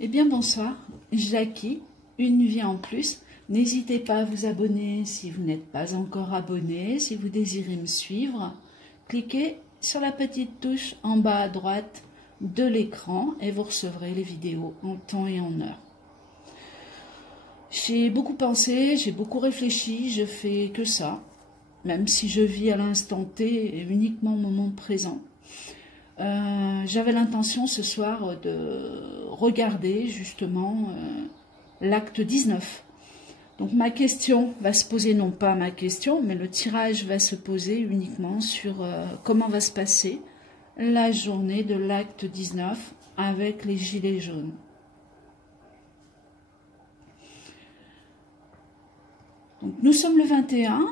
Eh bien bonsoir, Jackie, une vie en plus. N'hésitez pas à vous abonner si vous n'êtes pas encore abonné. Si vous désirez me suivre, cliquez sur la petite touche en bas à droite de l'écran et vous recevrez les vidéos en temps et en heure. J'ai beaucoup pensé, j'ai beaucoup réfléchi, je fais que ça, même si je vis à l'instant T et uniquement au moment présent. J'avais l'intention ce soir de regarder justement l'acte 19. Donc ma question va se poser, non pas ma question, mais le tirage va se poser uniquement sur comment va se passer la journée de l'acte 19 avec les gilets jaunes. Donc nous sommes le 21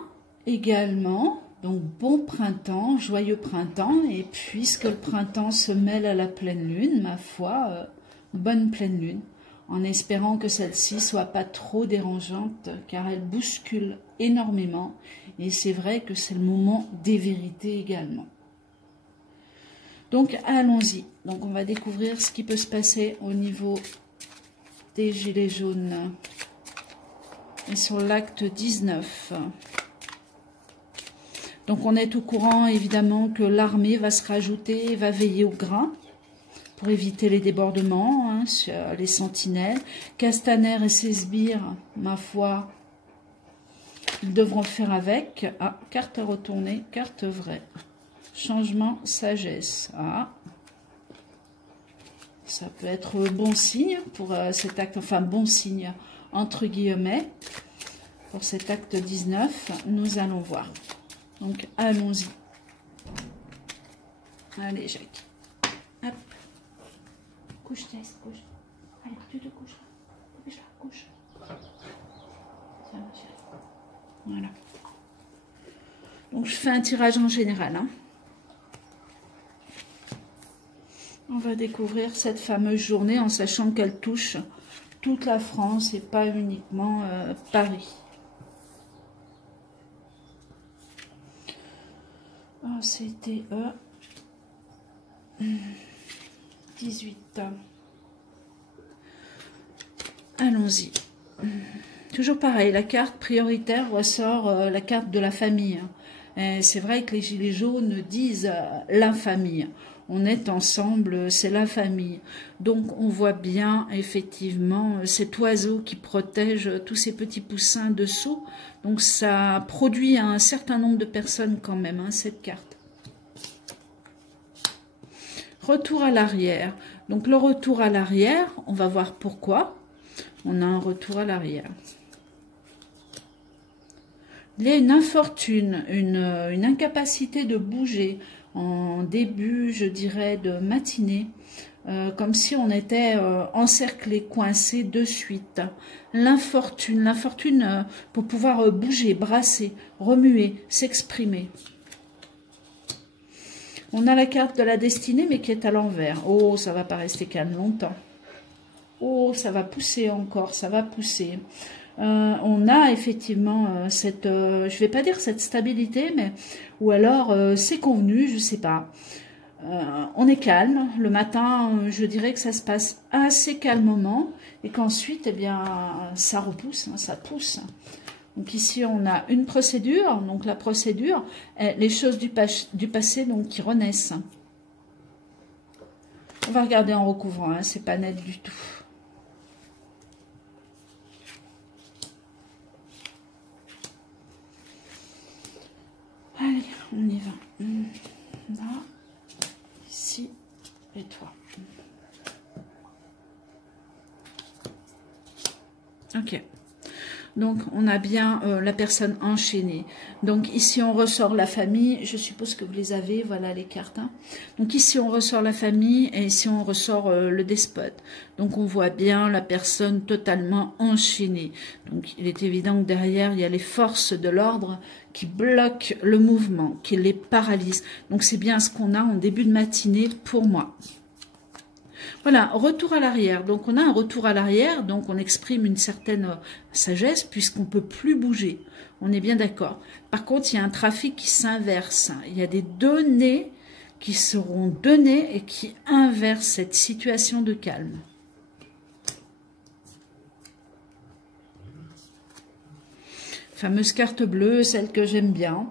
également. Donc bon printemps, joyeux printemps, et puisque le printemps se mêle à la pleine lune, ma foi, bonne pleine lune, en espérant que celle-ci soit pas trop dérangeante, car elle bouscule énormément, et c'est vrai que c'est le moment des vérités également. Donc allons-y, donc on va découvrir ce qui peut se passer au niveau des gilets jaunes, et sur l'acte 19. Donc on est au courant évidemment que l'armée va se rajouter, va veiller au grain pour éviter les débordements, sur les sentinelles. Castaner et ses sbires, ma foi, ils devront le faire avec. Ah, carte retournée, carte vraie. Changement, sagesse. Ah, ça peut être bon signe pour cet acte, enfin bon signe entre guillemets. Pour cet acte 19, nous allons voir. Donc, allons-y. Allez, Jacques. Hop. Couche, Tess, couche. Allez, tu te couches. Couche-la, couche. Ça va, chérie. Voilà. Donc, je fais un tirage en général. On va découvrir cette fameuse journée en sachant qu'elle touche toute la France et pas uniquement Paris. Oh, c'était 18. Allons-y. Toujours pareil, la carte prioritaire ressort la carte de la famille. C'est vrai que les gilets jaunes disent la famille. On est ensemble, c'est la famille. Donc on voit bien effectivement cet oiseau qui protège tous ces petits poussins dessous. Donc ça produit un certain nombre de personnes quand même, cette carte. Retour à l'arrière. Donc le retour à l'arrière, on va voir pourquoi. On a un retour à l'arrière. Il y a une infortune, une incapacité de bouger en début, je dirais, de matinée, comme si on était encerclé, coincé de suite. L'infortune pour pouvoir bouger, brasser, remuer, s'exprimer. On a la carte de la destinée, mais qui est à l'envers. Oh, ça va pas rester calme longtemps. Oh, ça va pousser encore, ça va pousser. On a effectivement cette, je vais pas dire cette stabilité, mais ou alors c'est convenu, je sais pas. On est calme le matin, je dirais que ça se passe assez calmement et qu'ensuite, eh bien, ça repousse, ça pousse. Donc ici, on a une procédure. Donc la procédure, les choses du passé donc qui renaissent. On va regarder en recouvrant, c'est pas net du tout. Allez, on y va. Là, ici, et toi. Ok. Donc, on a bien la personne enchaînée. Donc, ici, on ressort la famille. Je suppose que vous les avez, voilà les cartes. Donc, ici, on ressort la famille et ici, on ressort le despote. Donc, on voit bien la personne totalement enchaînée. Donc, il est évident que derrière, il y a les forces de l'ordre qui bloquent le mouvement, qui les paralysent. Donc, c'est bien ce qu'on a en début de matinée pour moi. Voilà, retour à l'arrière. Donc, on a un retour à l'arrière, donc on exprime une certaine sagesse puisqu'on ne peut plus bouger. On est bien d'accord. Par contre, il y a un trafic qui s'inverse. Il y a des données qui seront données et qui inversent cette situation de calme. fameuse carte bleue, celle que j'aime bien.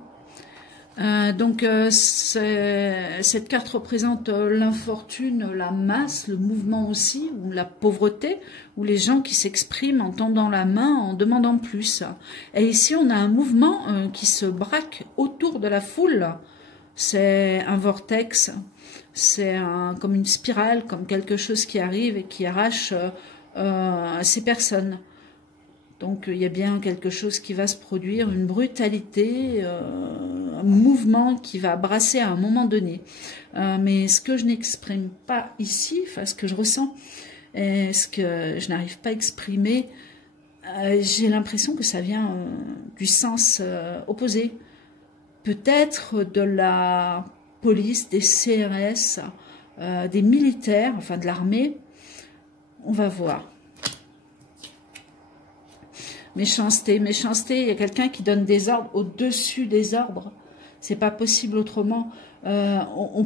Cette carte représente l'infortune, la masse, le mouvement aussi, ou la pauvreté, ou les gens qui s'expriment en tendant la main, en demandant plus. Et ici, on a un mouvement qui se braque autour de la foule. C'est un vortex, c'est comme une spirale, comme quelque chose qui arrive et qui arrache ces personnes. Donc il y a bien quelque chose qui va se produire, une brutalité, un mouvement qui va brasser à un moment donné. Mais ce que je n'exprime pas ici, enfin ce que je ressens, et ce que je n'arrive pas à exprimer, j'ai l'impression que ça vient du sens opposé. Peut-être de la police, des CRS, des militaires, enfin de l'armée. On va voir. Méchanceté, méchanceté, il y a quelqu'un qui donne des ordres au-dessus des ordres. C'est pas possible autrement. On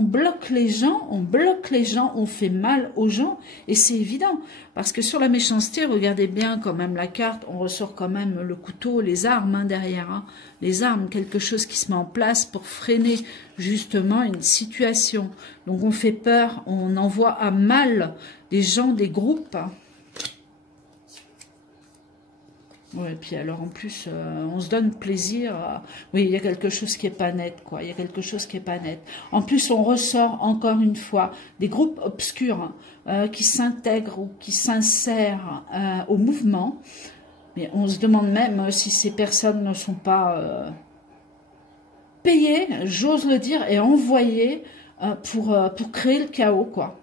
bloque les gens, on fait mal aux gens, et c'est évident. Parce que sur la méchanceté, regardez bien quand même la carte, on ressort quand même le couteau, les armes derrière. Hein. Les armes, quelque chose qui se met en place pour freiner justement une situation. Donc on fait peur, on envoie à mal des gens, des groupes. Ouais, et puis alors en plus, on se donne plaisir. Oui, il y a quelque chose qui est pas net, quoi. Il y a quelque chose qui est pas net. En plus, on ressort encore une fois des groupes obscurs qui s'intègrent ou qui s'insèrent au mouvement. Mais on se demande même si ces personnes ne sont pas payées, j'ose le dire, et envoyées pour créer le chaos, quoi.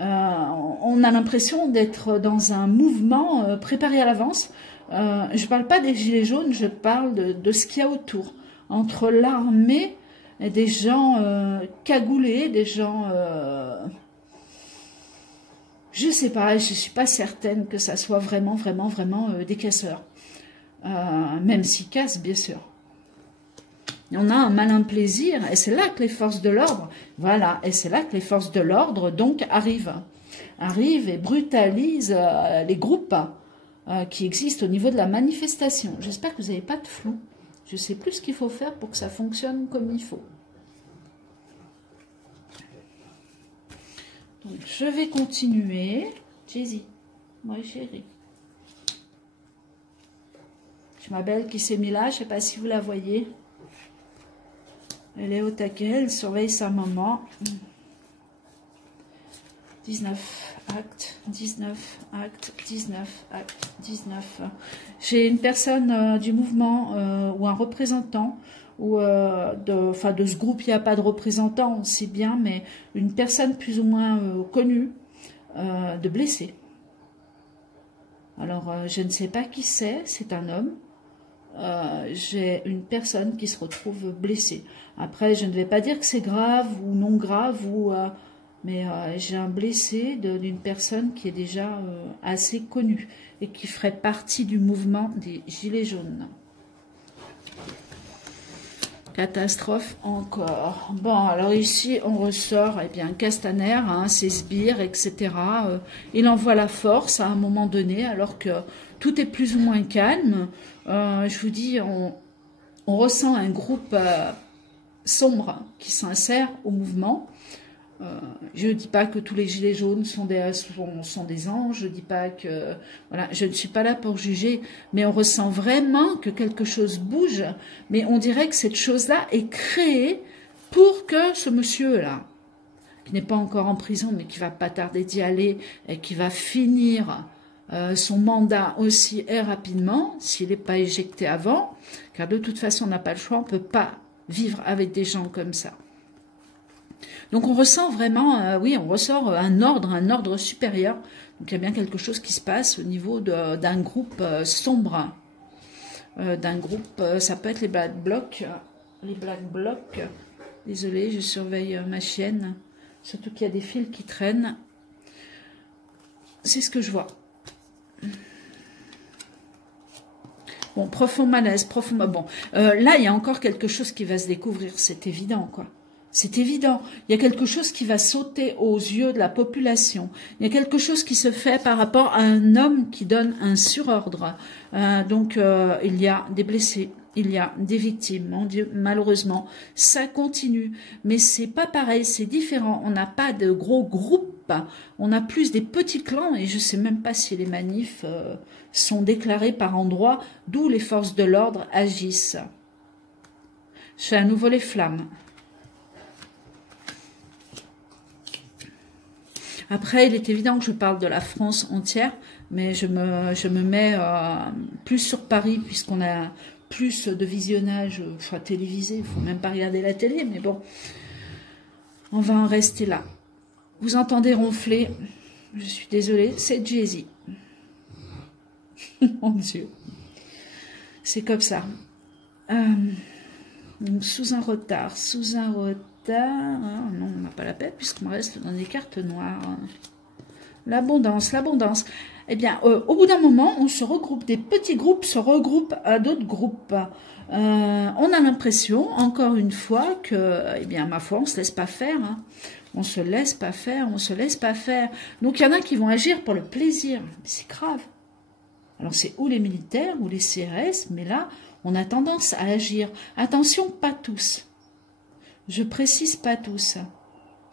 On a l'impression d'être dans un mouvement préparé à l'avance. Je ne parle pas des gilets jaunes, je parle de ce qu'il y a autour. Entre l'armée et des gens cagoulés, des gens... je ne sais pas, je ne suis pas certaine que ça soit vraiment des casseurs. Même s'ils cassent, bien sûr. Et on a un malin plaisir, et c'est là que les forces de l'ordre, voilà, et c'est là que les forces de l'ordre, donc, arrivent et brutalisent les groupes qui existent au niveau de la manifestation. J'espère que vous n'avez pas de flou. Je ne sais plus ce qu'il faut faire pour que ça fonctionne comme il faut. Donc, je vais continuer. Jay-Z, moi chérie. J'ai ma belle qui s'est mise là, je ne sais pas si vous la voyez. Elle est au taquet, elle surveille sa maman. 19 actes, 19 actes, 19 actes, 19. J'ai une personne du mouvement ou un représentant, ou de ce groupe, il n'y a pas de représentant, on sait bien, mais une personne plus ou moins connue de blessé. Alors, je ne sais pas qui c'est un homme. J'ai une personne qui se retrouve blessée. Après, je ne vais pas dire que c'est grave ou non grave, mais j'ai un blessé d'une personne qui est déjà assez connue et qui ferait partie du mouvement des Gilets jaunes. Catastrophe encore. Bon, alors ici, on ressort, eh bien, Castaner, hein, ses sbires, etc. Il envoie la force à un moment donné, alors que tout est plus ou moins calme. Je vous dis, on ressent un groupe sombre qui s'insère au mouvement. Je ne dis pas que tous les gilets jaunes sont des anges, je ne dis pas que... Voilà, je ne suis pas là pour juger, mais on ressent vraiment que quelque chose bouge, mais on dirait que cette chose-là est créée pour que ce monsieur-là, qui n'est pas encore en prison, mais qui va pas tarder d'y aller, et qui va finir son mandat aussi et rapidement, s'il n'est pas éjecté avant, car de toute façon, on n'a pas le choix, on ne peut pas vivre avec des gens comme ça. Donc on ressent vraiment, oui, on ressort un ordre supérieur. Donc il y a bien quelque chose qui se passe au niveau d'un groupe sombre. D'un groupe, ça peut être les Black Blocs. Les Black Blocs. Désolée, je surveille ma chienne. Surtout qu'il y a des fils qui traînent. C'est ce que je vois. Bon, profond malaise, profond... Bon, là, il y a encore quelque chose qui va se découvrir, c'est évident, quoi. C'est évident. Il y a quelque chose qui va sauter aux yeux de la population. Il y a quelque chose qui se fait par rapport à un homme qui donne un surordre. Donc, il y a des blessés. Il y a des victimes, mon Dieu, malheureusement, ça continue. Mais c'est pas pareil, c'est différent. On n'a pas de gros groupes, on a plus des petits clans, et je sais même pas si les manifs sont déclarés par endroits, d'où les forces de l'ordre agissent. Je fais à nouveau les flammes. Après, il est évident que je parle de la France entière, mais je me mets plus sur Paris, puisqu'on a plus de visionnage télévisé. Il ne faut même pas regarder la télé, mais bon, on va en rester là. Vous entendez ronfler, je suis désolée, c'est Jay-Z. Mon Dieu, c'est comme ça. Donc, sous un retard, non, on n'a pas la peine puisqu'on reste dans des cartes noires. L'abondance, l'abondance. Eh bien, au bout d'un moment, on se regroupe, des petits groupes se regroupent à d'autres groupes. On a l'impression, encore une fois, que, eh bien, ma foi, on ne se laisse pas faire. Hein. On se laisse pas faire, on se laisse pas faire. Donc, il y en a qui vont agir pour le plaisir. C'est grave. Alors, c'est ou les militaires ou les CRS, mais là, on a tendance à agir. Attention, pas tous. Je précise pas tous.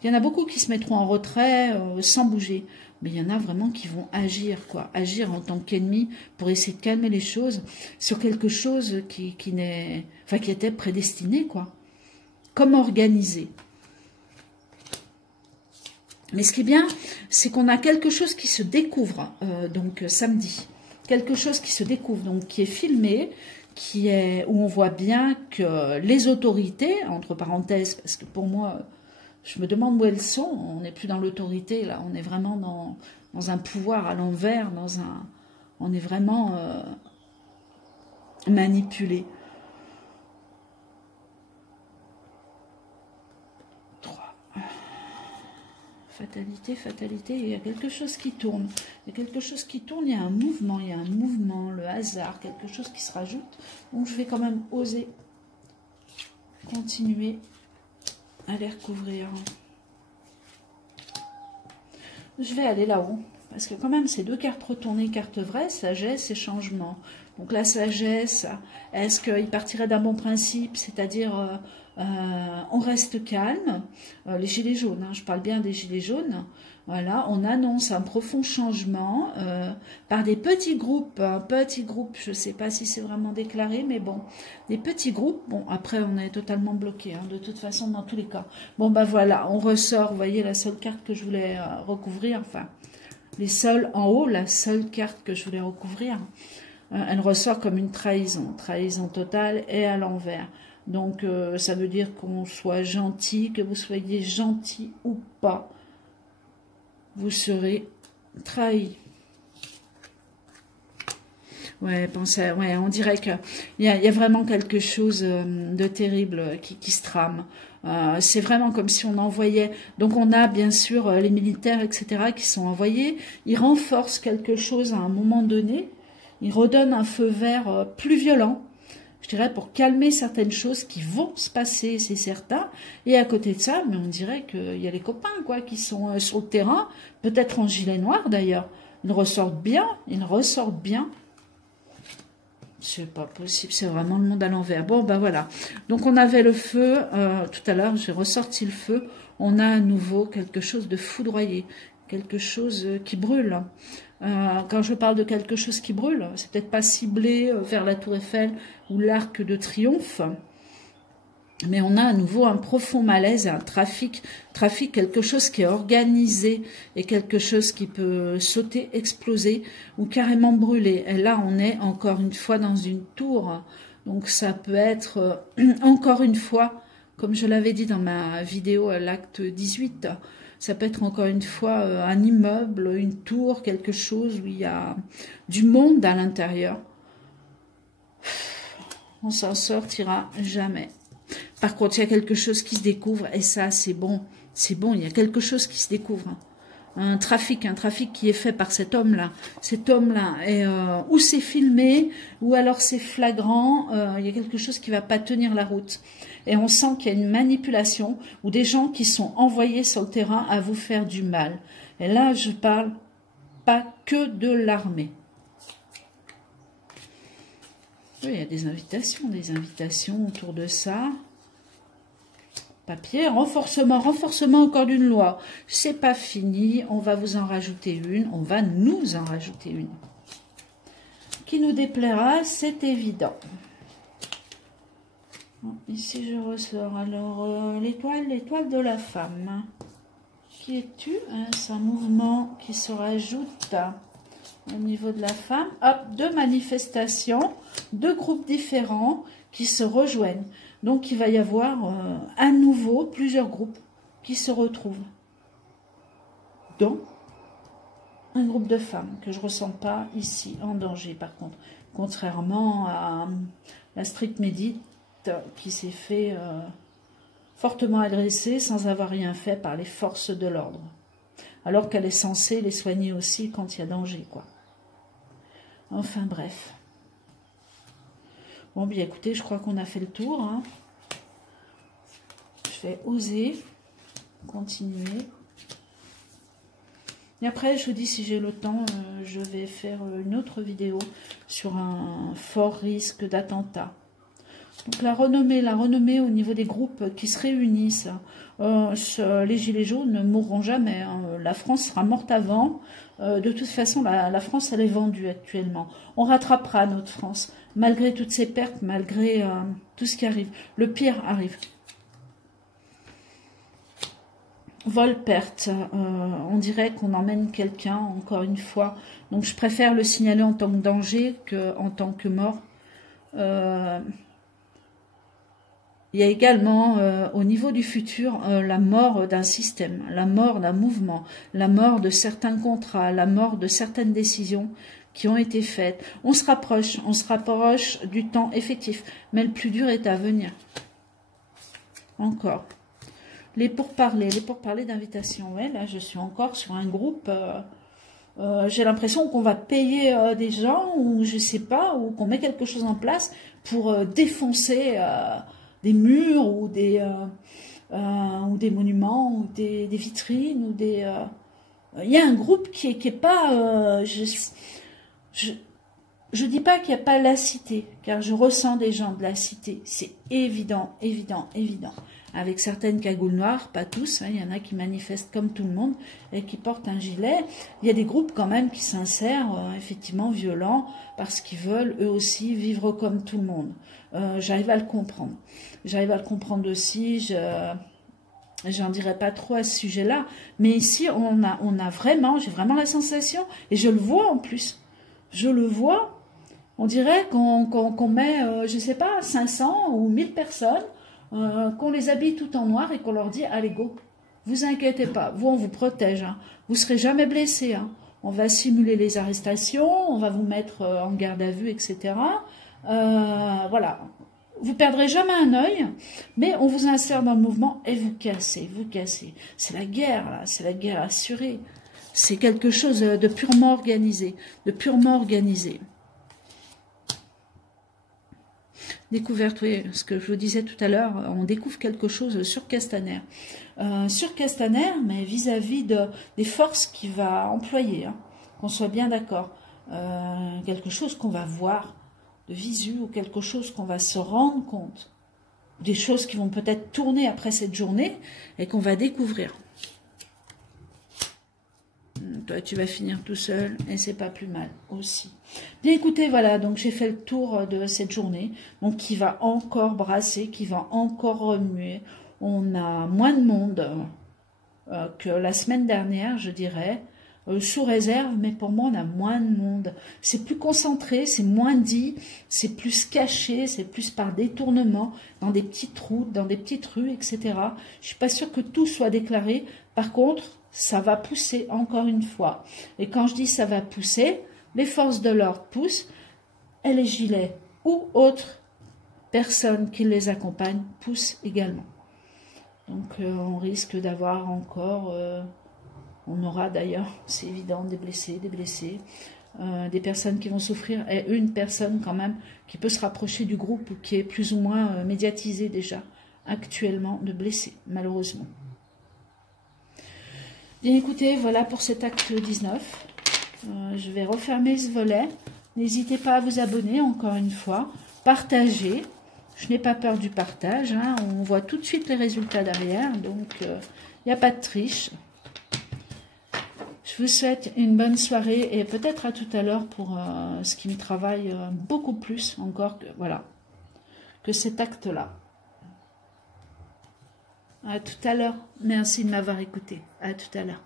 Il y en a beaucoup qui se mettront en retrait sans bouger. Mais il y en a vraiment qui vont agir, quoi. Agir en tant qu'ennemi pour essayer de calmer les choses sur quelque chose qui était prédestiné, quoi. Comme organisé. Mais ce qui est bien, c'est qu'on a quelque chose qui se découvre, donc samedi. Quelque chose qui se découvre, donc qui est filmé, où on voit bien que les autorités, entre parenthèses, parce que pour moi, je me demande où elles sont, on n'est plus dans l'autorité, là, on est vraiment dans un pouvoir à l'envers, on est vraiment manipulé. 3. Fatalité, fatalité, il y a quelque chose qui tourne. Il y a quelque chose qui tourne, il y a un mouvement, le hasard, quelque chose qui se rajoute. Donc je vais quand même oser continuer à les recouvrir. Je vais aller là-haut, parce que quand même, c'est 2 cartes retournées, carte vraie, sagesse et changement. Donc la sagesse, est-ce qu'il partirait d'un bon principe, c'est-à-dire on reste calme, les gilets jaunes, hein, je parle bien des gilets jaunes, voilà, on annonce un profond changement par des petits groupes, je ne sais pas si c'est vraiment déclaré, mais bon, des petits groupes, bon, après on est totalement bloqué, hein, de toute façon, dans tous les cas. Bon, ben voilà, on ressort, vous voyez, la seule carte que je voulais recouvrir, enfin, les seuls en haut, la seule carte que je voulais recouvrir, elle ressort comme une trahison totale et à l'envers. Donc, ça veut dire qu'on soit gentil, que vous soyez gentil ou pas, vous serez trahi. Ouais, pensez, ouais, on dirait qu'il y a vraiment quelque chose de terrible qui se trame. C'est vraiment comme si on envoyait... Donc, on a bien sûr les militaires, etc., qui sont envoyés. Ils renforcent quelque chose à un moment donné. Ils redonnent un feu vert plus violent, je dirais, pour calmer certaines choses qui vont se passer, c'est certain. Et à côté de ça, mais on dirait qu'il y a les copains, quoi, qui sont sur le terrain, peut-être en gilet noir d'ailleurs. Ils ressortent bien, C'est pas possible, c'est vraiment le monde à l'envers. Bon, ben voilà. Donc on avait le feu, tout à l'heure, j'ai ressorti le feu. On a à nouveau quelque chose de foudroyé, quelque chose qui brûle. Quand je parle de quelque chose qui brûle, c'est peut-être pas ciblé vers la Tour Eiffel ou l'Arc de Triomphe, mais on a à nouveau un profond malaise, un trafic, quelque chose qui est organisé et quelque chose qui peut sauter, exploser ou carrément brûler. Et là, on est encore une fois dans une tour, donc ça peut être encore une fois, comme je l'avais dit dans ma vidéo à l'acte 18, ça peut être encore une fois un immeuble, une tour, quelque chose où il y a du monde à l'intérieur. On s'en sortira jamais. Par contre, il y a quelque chose qui se découvre, et ça, c'est bon, il y a quelque chose qui se découvre. un trafic qui est fait par cet homme-là. Cet homme-là, ou c'est filmé, ou alors c'est flagrant, il y a quelque chose qui ne va pas tenir la route. Et on sent qu'il y a une manipulation, ou des gens qui sont envoyés sur le terrain à vous faire du mal. Et là, je parle pas que de l'armée. Oui, il y a des invitations autour de ça. Papier, renforcement encore d'une loi. C'est pas fini, on va vous en rajouter une, on va nous en rajouter une. Qui nous déplaira, c'est évident. Bon, ici je ressors alors l'étoile de la femme. Qui es-tu? C'est un mouvement qui se rajoute au niveau de la femme. Hop, deux manifestations, deux groupes différents qui se rejoignent. Donc, il va y avoir à nouveau plusieurs groupes qui se retrouvent. Donc, un groupe de femmes que je ne ressens pas ici en danger, par contre. Contrairement à la stricte médite qui s'est fait fortement agresser sans avoir rien fait par les forces de l'ordre. Alors qu'elle est censée les soigner aussi quand il y a danger, quoi. Enfin, bref. Bon, bien écoutez, je crois qu'on a fait le tour. Hein. Je vais oser continuer. Et après, je vous dis, si j'ai le temps, je vais faire une autre vidéo sur un fort risque d'attentat. Donc la renommée au niveau des groupes qui se réunissent. Les gilets jaunes ne mourront jamais. Hein. La France sera morte avant. De toute façon, la France, elle est vendue actuellement. On rattrapera notre France, malgré toutes ces pertes, malgré tout ce qui arrive. Le pire arrive. Vol, perte. On dirait qu'on emmène quelqu'un, encore une fois. Donc, je préfère le signaler en tant que danger qu'en tant que mort. Il y a également, au niveau du futur, la mort d'un système, la mort d'un mouvement, la mort de certains contrats, la mort de certaines décisions qui ont été faites. On se rapproche du temps effectif, mais le plus dur est à venir. Encore. Les pourparlers d'invitation. Ouais, là, je suis encore sur un groupe. J'ai l'impression qu'on va payer des gens, ou je sais pas, ou qu'on met quelque chose en place pour défoncer des murs ou des monuments ou des vitrines ou des. Il y a un groupe qui est pas. Je dis pas qu'il n'y a pas la cité, car je ressens des gens de la cité. C'est évident, évident, évident. Avec certaines cagoules noires, pas tous, hein, il y en a qui manifestent comme tout le monde et qui portent un gilet. Il y a des groupes quand même qui s'insèrent, effectivement violents, parce qu'ils veulent eux aussi vivre comme tout le monde. J'arrive à le comprendre. J'arrive à le comprendre aussi, j'en dirai pas trop à ce sujet-là, mais ici on a vraiment, j'ai vraiment la sensation, et je le vois en plus, je le vois, on dirait qu'on met, je sais pas, 500 ou 1000 personnes, qu'on les habille tout en noir et qu'on leur dit, allez go, vous inquiétez pas, vous on vous protège, hein. Vous serez jamais blessés, hein. On va simuler les arrestations, on va vous mettre en garde à vue, etc. Voilà, vous perdrez jamais un œil, mais on vous insère dans le mouvement et vous cassez, vous cassez. C'est la guerre, là, c'est la guerre assurée. C'est quelque chose de purement organisé, Découverte, oui, ce que je vous disais tout à l'heure, on découvre quelque chose sur Castaner. Sur Castaner, mais vis-à-vis des forces qu'il va employer, hein, qu'on soit bien d'accord. Quelque chose qu'on va voir de visu ou quelque chose qu'on va se rendre compte. Des choses qui vont peut-être tourner après cette journée et qu'on va découvrir. Toi, tu vas finir tout seul et c'est pas plus mal aussi. Bien écoutez, voilà, donc j'ai fait le tour de cette journée, donc qui va encore brasser, qui va encore remuer. On a moins de monde que la semaine dernière, je dirais, sous réserve, mais pour moi, on a moins de monde. C'est plus concentré, c'est moins dit, c'est plus caché, c'est plus par détournement, dans des petites routes, dans des petites rues, etc. Je suis pas sûre que tout soit déclaré. Par contre, ça va pousser encore une fois. Et quand je dis ça va pousser, les forces de l'ordre poussent, et les gilets ou autres personnes qui les accompagnent poussent également. Donc on risque d'avoir encore On aura d'ailleurs, c'est évident, des blessés, des personnes qui vont souffrir, et une personne quand même qui peut se rapprocher du groupe, qui est plus ou moins médiatisée déjà actuellement de blessés, malheureusement. Bien écoutez, voilà pour cet acte 19. Je vais refermer ce volet. N'hésitez pas à vous abonner, encore une fois. Partagez. Je n'ai pas peur du partage. Hein. On voit tout de suite les résultats derrière. Donc, il n'y a pas de triche. Je vous souhaite une bonne soirée et peut-être à tout à l'heure pour ce qui me travaille beaucoup plus encore que, voilà, que cet acte-là. À tout à l'heure. Merci de m'avoir écouté. À tout à l'heure.